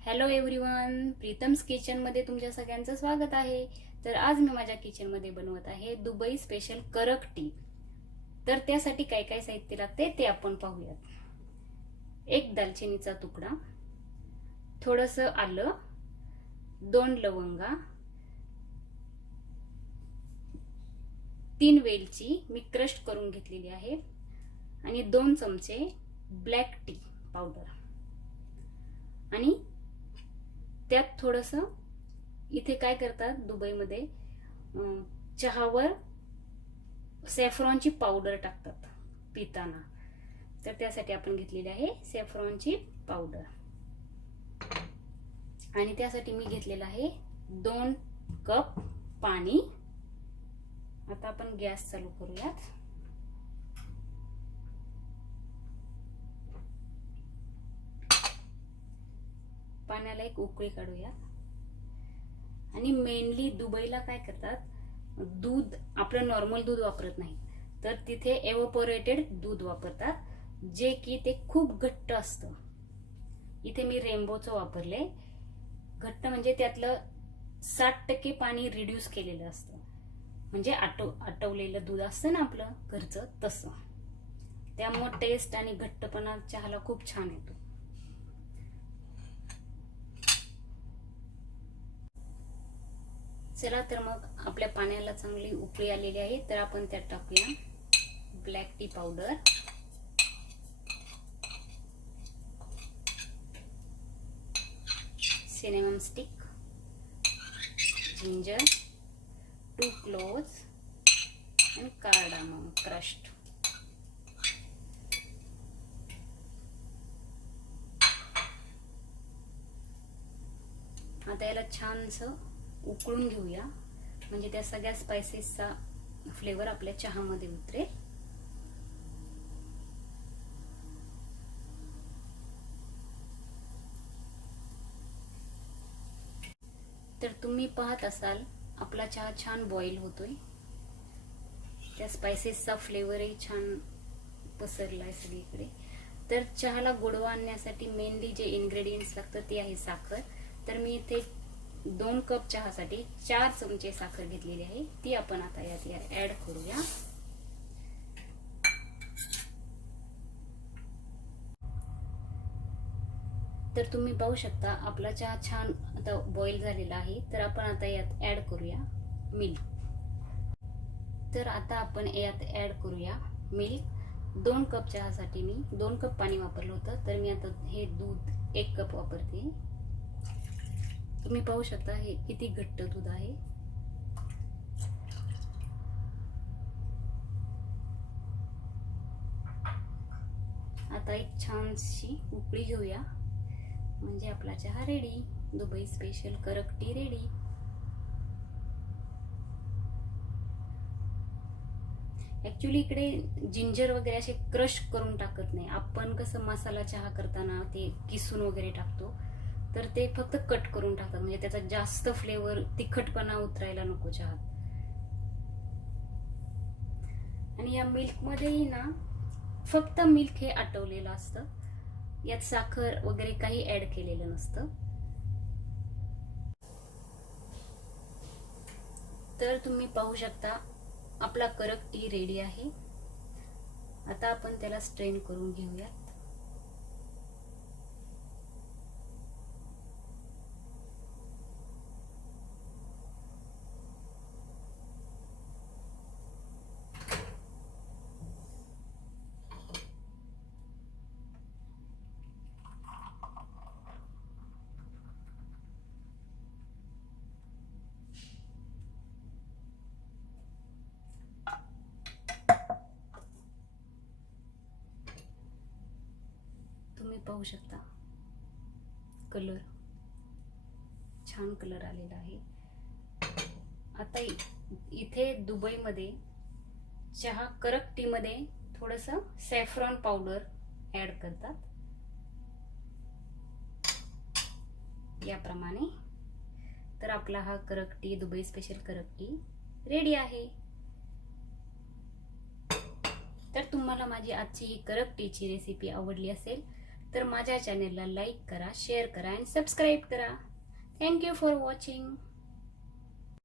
Hello everyone, Pritam's किचनमध्ये तुमच्या सगळ्यांचं स्वागत आहे. तर आज मी माझ्या किचनमध्ये बनवत आहे दुबई स्पेशल करक टी. तर त्यासाठी काय काय साहित्य लागते ते आपण पाहूयात. एक दालचिनीचा तुकडा, थोडंसं आलं, 2 लवंगा, 3 वेलची मी क्रश करून घेतलेली आहे आणि 2 चमचे ब्लॅक टी पावडर आणि त्यात थोडंसं इथे काय करतात दुबईमध्ये चहावर सॅफ्रॉनची पावडर टाकतात पिताना. तर त्यासाठी आपण घेतलेली आहे सॅफ्रॉनची पावडर आणि त्यासाठी मी घेतलेलं आहे 2 कप पाणी. आता आपण गॅस चालू करूयात. पाण्याला एक उकळी काढूया. आणि मेनली दुबईला काय करतात, दूध आपलं नॉर्मल दूध वापरत नाही, तर तिथे एव्हपोरेटेड दूध वापरतात, जे की ते खूप घट्ट असतं. इथे मी रेनबोचं वापरले. घट्ट म्हणजे त्यातलं 60% पाणी रिड्यूस केलेलं असतं, म्हणजे आटवलेलं दूध असतं ना आपलं घरचं तसं. त्यामुळे टेस्ट आणि घट्टपणा चहाला खूप छान येतो. चला तर मग आपल्या पाण्याला चांगली उकळी आलेली आहे, तर आपण त्यात टाकूया black tea powder, cinnamon stick, ginger, 2 cloves आणि कार्डामम क्रश्ड. आता याला छानसं उकळून घेऊया, म्हणजे त्या सगळ्या स्पाइसेसचा फ्लेवर आपल्या चहामध्ये उतरेल. तर तुम्ही पाहत असाल आपला चहा छान बॉईल होतोय. त्या स्पाइसेसचा फ्लेवरही छान पसरलाय सगळीकडे. तर चहाला गोडवा आणण्यासाठी मेनली जे इन्ग्रेडियंट्स लागतात ते आहे साखर. तर मी इथे 2 कप चहासाठी 4 चमचे साखर घेतलेली आहे, ती आपण आता यात ऍड करूया. तर तुम्ही पाहू शकता आपला चहा छान आता बॉईल झालेला आहे. तर आपण आता यात ऍड करूया मिल्क. तर आता आपण यात ऍड करूया मिल्क. 2 कप चहासाठी मी 2 कप पाणी वापरलं होतं, तर मी आता हे दूध 1 कप वापरते. तुम्ही पाहू शकता हे किती घट्ट दूध आहे. आता एक छानशी उकळी घेऊया, म्हणजे आपला चहा रेडी. दुबई स्पेशल करक टी रेडी. ऍक्च्युली इकडे जिंजर वगैरे असे क्रश करून टाकत नाही. आपण कसं मसाला चहा करताना ते किसून वगैरे टाकतो, तर ते फक्त कट करून टाकतात, म्हणजे त्याचा जास्त फ्लेवर तिखटपणा उतरायला नको चहात. आणि या मिल्क मध्येही ना फक्त मिल्क हे आटवलेलं असतं, यात साखर वगैरे काही ऍड केलेलं नसतं. तर तुम्ही पाहू शकता आपला करक टी रेडी आहे. आता आपण त्याला स्ट्रेन करून घेऊया. तुम्ही पाहू शकता कलर छान कलर आलेला आहे. आता इथे दुबईमध्ये चहा करक टी मध्ये थोडंसं सॅफ्रॉन पावडर ऍड करतात याप्रमाणे. तर आपला हा करक टी, दुबई स्पेशल करक टी रेडी आहे. तर तुम्हाला माझी आजची ही करक टीची रेसिपी आवडली असेल तर माझ्या चॅनेलला लाईक करा, शेअर करा आणि सबस्क्राईब करा. Thank you for watching.